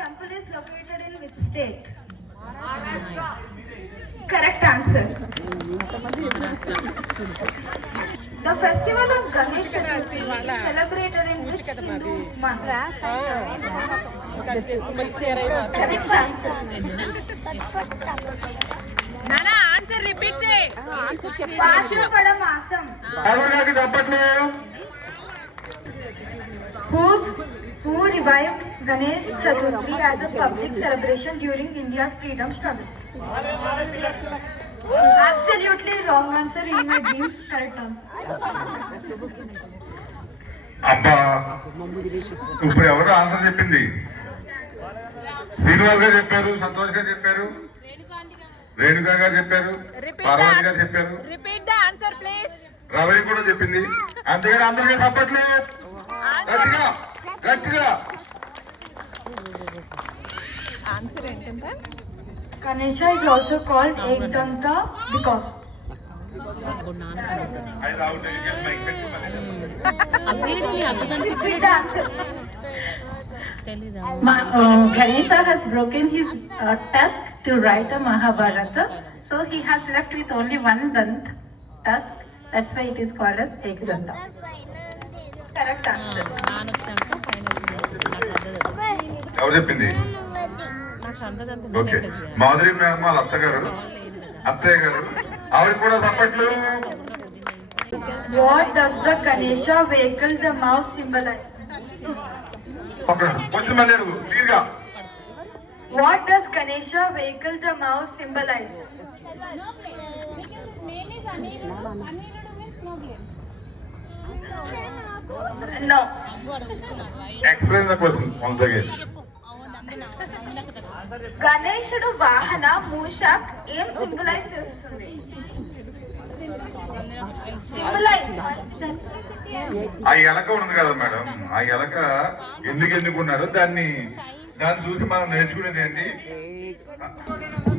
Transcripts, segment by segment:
temple is located in which state? Correct answer. The festival of Ganesh Chaturthi is celebrated in which Hindu month? Correct answer. నానా answer repeat చేయి. భాద్రపద మాసం. Who revived Ganesh Chaturthi as a public celebration during India's freedom struggle? Absolutely wrong answer in my dreams. Correct answer. అబ్బా ఇప్పుడు ఎవరు ఆన్సర్ చెప్పింది? శ్రీనివాస్ గారు చెప్పారు, సంతోష్ గారు చెప్పారు, రేణుకా గారు చెప్పారు, పార్వతి గారు చెప్పారు, repeat the answer please. Ravi కూడా చెప్పింది. అంతేగాని అందరికీ సప్పట్లు గట్టిగా గట్టిగా. ఆన్సర్ ఏంటంటే Ganesha is also called Ekdanta because repeat the answer. Ganesha has broken his tusk to write a Mahabharata, so he has left with only one dant tusk. That's why it is called as Ekdanta. Correct answer. ఎవరు చెప్పింది? ఓకే, మాధురి మేడం వాళ్ళ అత్తయ్య గారు ఆవిడ కూడా సప్పట్లు. What does the Ganesha vehicle the mouse symbolize? కొంచెం మళ్ళీ క్లియర్ గా. What does Ganesha vehicle the mouse symbolize? No. Explain the question once again. గణేశుడు వాహన మూషక్ ఏం సింబలైజ్ చేస్తుంది? ఆ ఎలక ఉంది కదా మేడం, ఆ ఎలక ఎందుకు ఎన్నుకున్నారో దాన్ని చూసి మనం నేర్చుకునేది ఏంటి?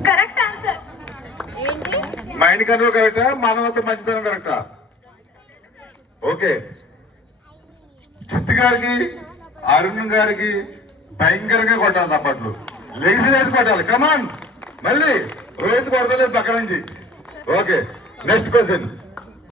Correct answer. మైండ్ కంట్రోల్ కరెక్టా, మానవత మంచితనం కరెక్టా? ఓకే, చిత్తి గారికి అరుణ్ గారికి భయంకరంగా కొట్టాలి తప్పట్లు, లేచి కొట్టాలి. కమాన్, మళ్ళీ రోహిత్ కొడతలేదు పక్క నుంచి. Okay, next question.